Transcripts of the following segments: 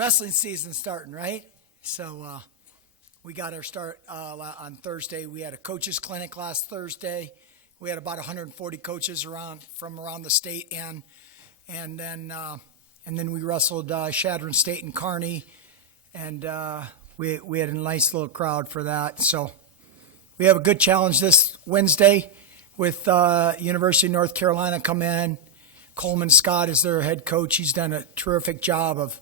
wrestling season starting, right? So we got our start on Thursday. We had a coaches clinic last Thursday. We had about 140 coaches from around the state, and then we wrestled Shadron State and Kearney, and we had a nice little crowd for that. So we have a good challenge this Wednesday with University of North Carolina come in. Coleman Scott is their head coach. He's done a terrific job of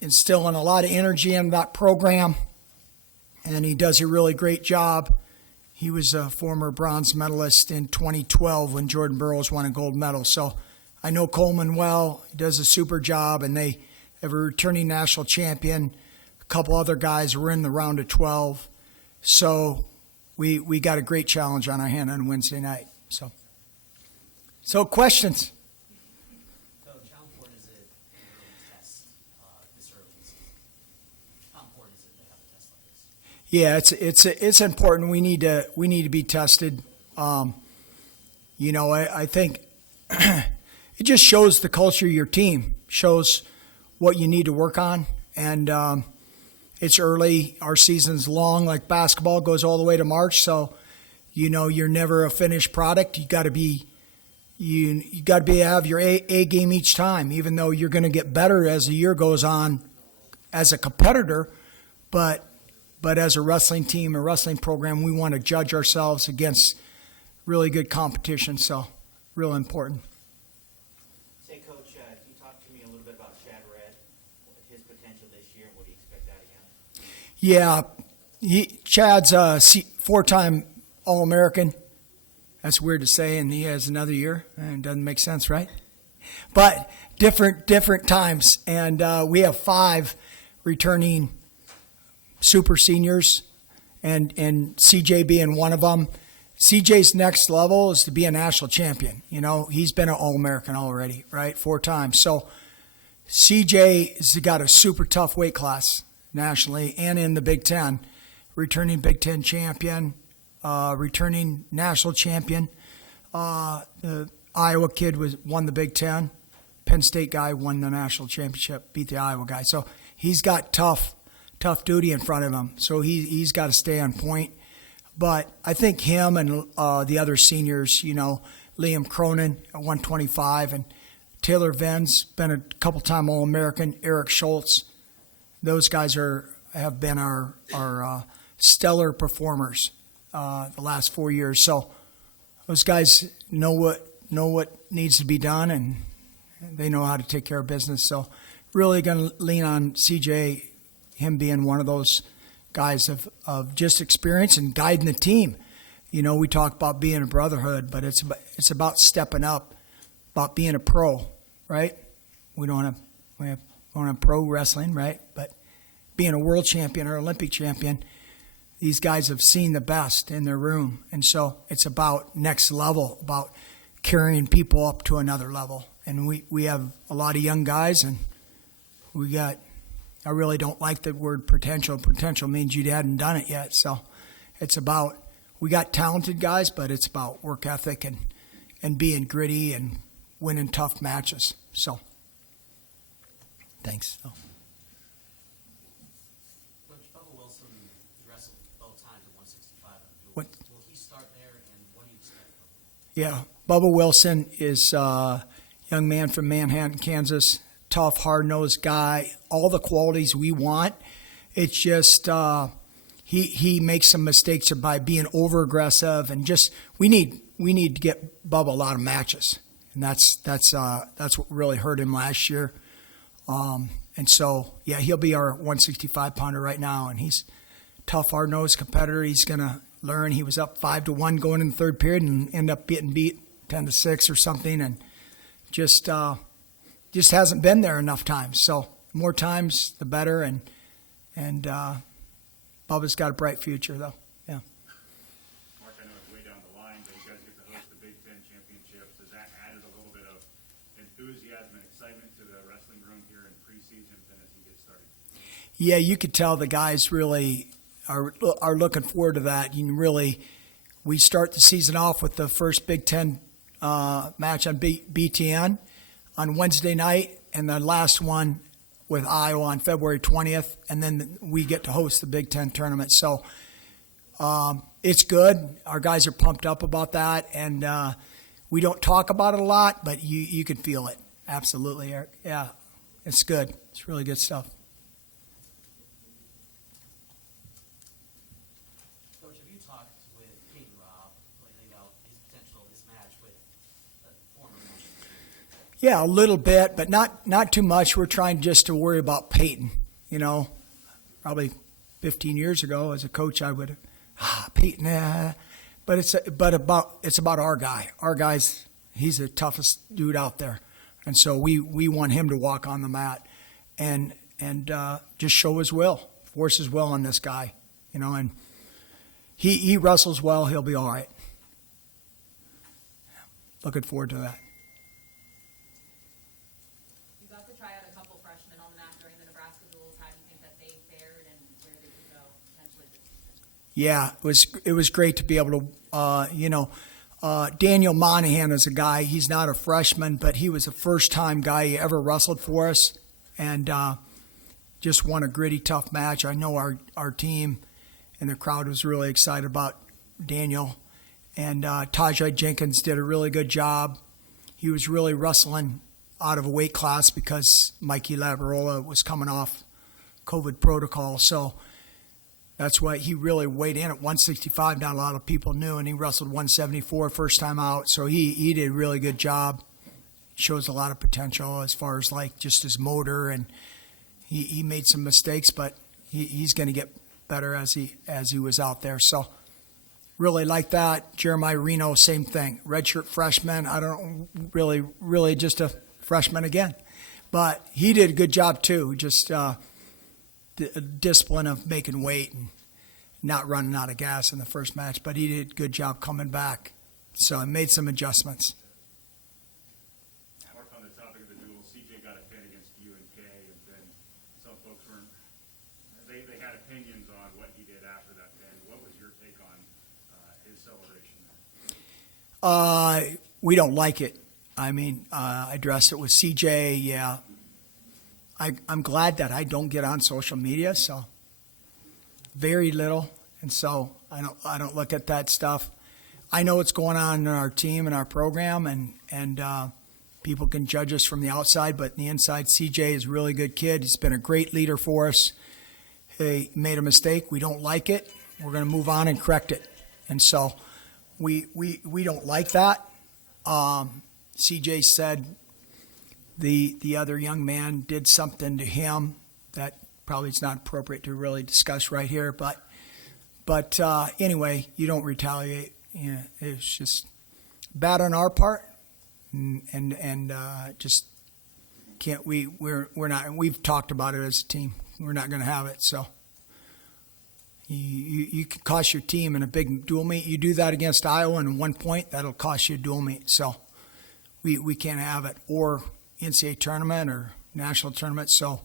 instilling a lot of energy in that program, and he does a really great job. He was a former bronze medalist in 2012 when Jordan Burroughs won a gold medal. So I know Coleman well. He does a super job, and they have a returning national champion. A couple other guys were in the round of 12. So we got a great challenge on our hand on Wednesday night. So questions? Coach, how important is it in an early test this early in the season? How important is it to have a test like this? Yeah, it's important. We need to be tested. I think it just shows the culture of your team, shows what you need to work on, and it's early. Our season's long, like basketball goes all the way to March. So, you're never a finished product. You got to have your A game each time, even though you're going to get better as the year goes on as a competitor. But as a wrestling team, a wrestling program, we want to judge ourselves against really good competition. So, real important. Say, Coach, can you talk to me a little bit about Chad Red, his potential this year, and what do you expect out of him? Yeah, Chad's a four-time All-American. That's weird to say, and he has another year, and it doesn't make sense, right? But different times, and we have 5 returning super seniors, and CJ being one of them. CJ's next level is to be a national champion. He's been an All-American already, right? 4 times. So CJ has got a super tough weight class nationally and in the Big Ten. Returning Big Ten champion, returning national champion. The Iowa kid won the Big Ten. Penn State guy won the national championship, beat the Iowa guy. So he's got tough duty in front of him. So he's got to stay on point. But I think him and the other seniors, Liam Cronin at 125, and Taylor Venz, been a couple-time All-American, Eric Schultz. Those guys have been our stellar performers the last 4 years. So those guys know what needs to be done, and they know how to take care of business. So really going to lean on CJ, him being one of those guys of just experience and guiding the team. We talk about being a brotherhood, but it's about stepping up, about being a pro, right? We don't have pro wrestling, right? But being a world champion or Olympic champion, these guys have seen the best in their room. And so it's about next level, about carrying people up to another level. And we have a lot of young guys, and I really don't like the word potential. Potential means you hadn't done it yet. So it's about, we got talented guys, but it's about work ethic and being gritty and winning tough matches. So thanks. Coach, Bubba Wilson wrestled both times at 165. Will he start there, and what do you expect from him? Yeah, Bubba Wilson is a young man from Manhattan, Kansas. Tough, hard-nosed guy, all the qualities we want. It's just he makes some mistakes by being over-aggressive, and just we need to get Bubba a lot of matches, and that's what really hurt him last year. And so, yeah, he'll be our 165-pounder right now, and he's a tough, hard-nosed competitor. He's going to learn. He was up 5-1 going in the third period and end up getting beat 10-6 or something, and just hasn't been there enough times. So more times, the better. And Bubba's got a bright future, though. Yeah. Mark, I know it's way down the line, but you guys get to host the Big Ten championships. Has that added a little bit of enthusiasm and excitement to the wrestling room here in preseason and as you get started? Yeah, you could tell the guys really are looking forward to that. We start the season off with the first Big Ten match on BTN on Wednesday night, and the last one with Iowa on February 20th, and then we get to host the Big Ten tournament. So it's good. Our guys are pumped up about that, and we don't talk about it a lot, but you can feel it. Absolutely, Eric. Yeah, it's good. It's really good stuff. Coach, have you talked with Peyton Robb lately about his potential mismatch with a former national team? Yeah, a little bit, but not too much. We're trying just to worry about Peyton. You know, probably 15 years ago as a coach, I would have, Peyton, but it's about our guy. Our guy's, he's the toughest dude out there. And so we want him to walk on the mat and just show his will, force his will on this guy, you know, and he wrestles well. He'll be all right. Looking forward to that. You got to try out a couple freshmen on the mat during the Nebraska duels. How do you think that they fared and where they could go potentially this season? Yeah, it was great to be able to, Daniel Monahan is a guy, he's not a freshman, but he was a first-time guy he ever wrestled for us and just won a gritty, tough match. I know our team and the crowd was really excited about Daniel. And Tajai Jenkins did a really good job. He was really wrestling out of a weight class because Mikey Labarola was coming off COVID protocol. So that's why he really weighed in at 165. Not a lot of people knew, and he wrestled 174 first time out. So he did a really good job. Shows a lot of potential as far as like just his motor, and he made some mistakes, but he's going to get better as he was out there. So really like that. Jeremiah Reno, same thing. Redshirt freshman. I don't really just a freshman again, but he did a good job too. Just the discipline of making weight and not running out of gas in the first match, but he did a good job coming back. So I made some adjustments. Mark, on the topic of the duel, CJ got a pin against UNK, and then some folks weren't. They had opinions on what he did after that pin. What was your take on his celebration there? We don't like it. I mean, I addressed it with CJ. Yeah, I'm glad that I don't get on social media, so very little, and so I don't look at that stuff. I know what's going on in our team and our program, and people can judge us from the outside, but in the inside, CJ is a really good kid. He's been a great leader for us. He made a mistake. We don't like it. We're going to move on and correct it, and so we don't like that. CJ said the other young man did something to him that probably is not appropriate to really discuss right here, but anyway, you don't retaliate. You know, it's just bad on our part, and just can't we're not, and we've talked about it as a team. We're not going to have it. So you can cost your team in a big dual meet. You do that against Iowa, and 1 point that'll cost you a dual meet. So we can't have it, or NCAA tournament or national tournament. So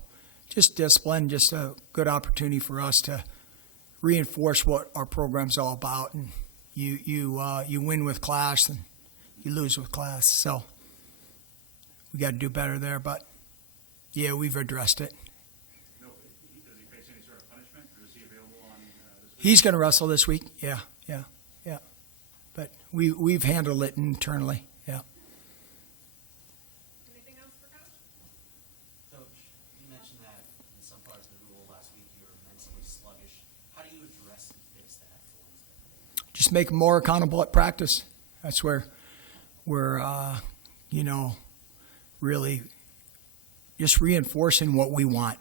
just discipline, just a good opportunity for us to reinforce what our program's all about. And you win with class and you lose with class. So we got to do better there. But yeah, we've addressed it. No, does he face any sort of punishment, or is he available on this week? He's going to wrestle this week. Yeah. But we've handled it internally. Yeah. Anything else for Coach? Coach, you mentioned that in some parts of the duel last week you were mentally sluggish. How do you address and fix that for Wednesday? Just make them more accountable at practice. That's where we're, really just reinforcing what we want,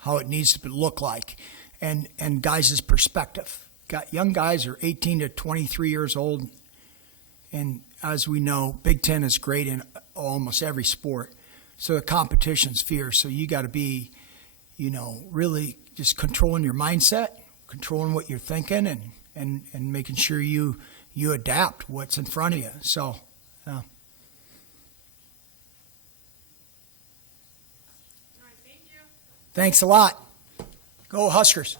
how it needs to look like, and guys' perspective. Got young guys are 18 to 23 years old, and as we know, Big Ten is great in almost every sport. So the competition's fierce. So you got to be, really just controlling your mindset, controlling what you're thinking, and making sure you adapt what's in front of you. So, All right, thank you. thanks a lot. Go Huskers.